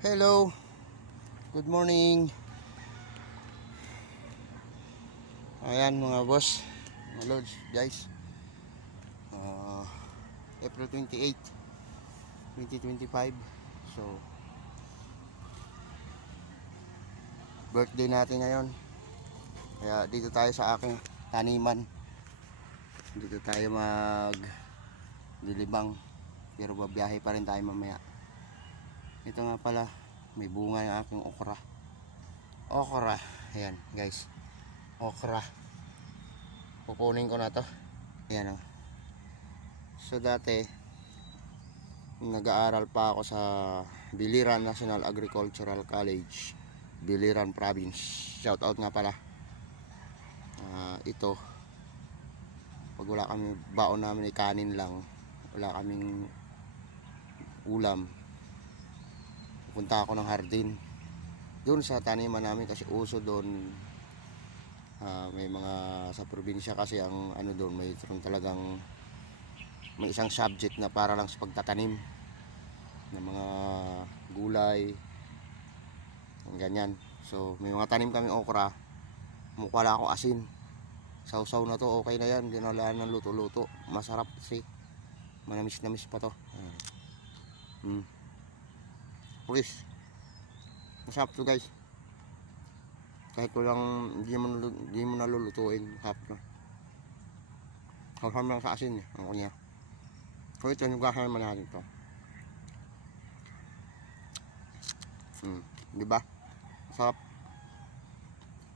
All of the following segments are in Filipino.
Hello, good morning. Ayan mga boss, mga lods, guys. April 28, 2025. So, birthday natin ngayon. Kaya dito tayo sa aking taniman. Dito tayo dilibang. Pero babiyahe pa rin tayo mamaya. Ito nga pala, may bunga yung aking okra. Okra, ayan guys. Okra. Kukunin ko na to. Ayan o. So dati nag-aaral pa ako sa Biliran National Agricultural College, Biliran Province. Shout out nga pala. Ito, pag wala kami baon namin ay kanin lang, wala kaming ulam, pupunta ako ng hardin doon sa taniman namin kasi uso doon. May mga sa probinsya kasi ang ano doon, may talagang may isang subject na para lang sa pagtatanim ng mga gulay, ganyan. So may mga tanim kami okra, mukha ako asin, sausaw na to, okay na yan, dinalaan ng luto-luto, masarap kasi manamis-namis pa to. Please, masarap to guys, kahit walang hindi mo nalulutuin, masarap to. Sausaw lang sa asin ang kunya. So ito, nugasan naman natin to. Diba? Masarap.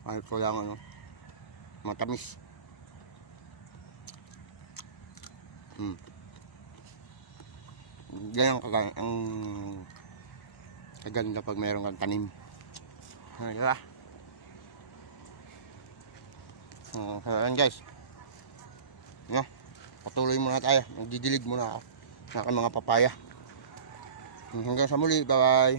Kahit ko lang ano, matamis. Ganyan ang kaganda pag mayroon kang tanim. Diba? So ayan guys. No? Patuloy muna tayo. Magdidilig muna ako sa aking mga papaya. Hanggang sa muli. Bye bye.